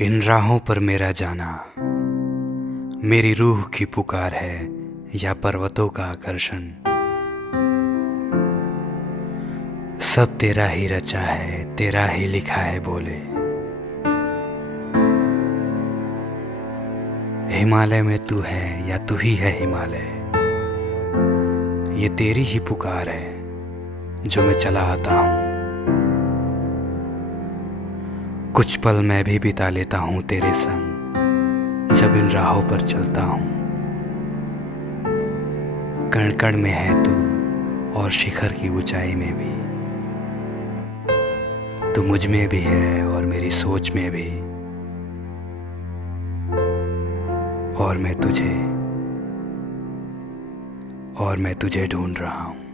इन राहों पर मेरा जाना मेरी रूह की पुकार है या पर्वतों का आकर्षण। सब तेरा ही रचा है, तेरा ही लिखा है बोले। हिमालय में तू है या तू ही है हिमालय, ये तेरी ही पुकार है जो मैं चला आता हूँ। कुछ पल मैं भी बिता लेता हूँ तेरे संग जब इन राहों पर चलता हूँ। कण कण में है तू और शिखर की ऊंचाई में भी, तू मुझ में भी है और मेरी सोच में भी, और मैं तुझे ढूंढ रहा हूँ।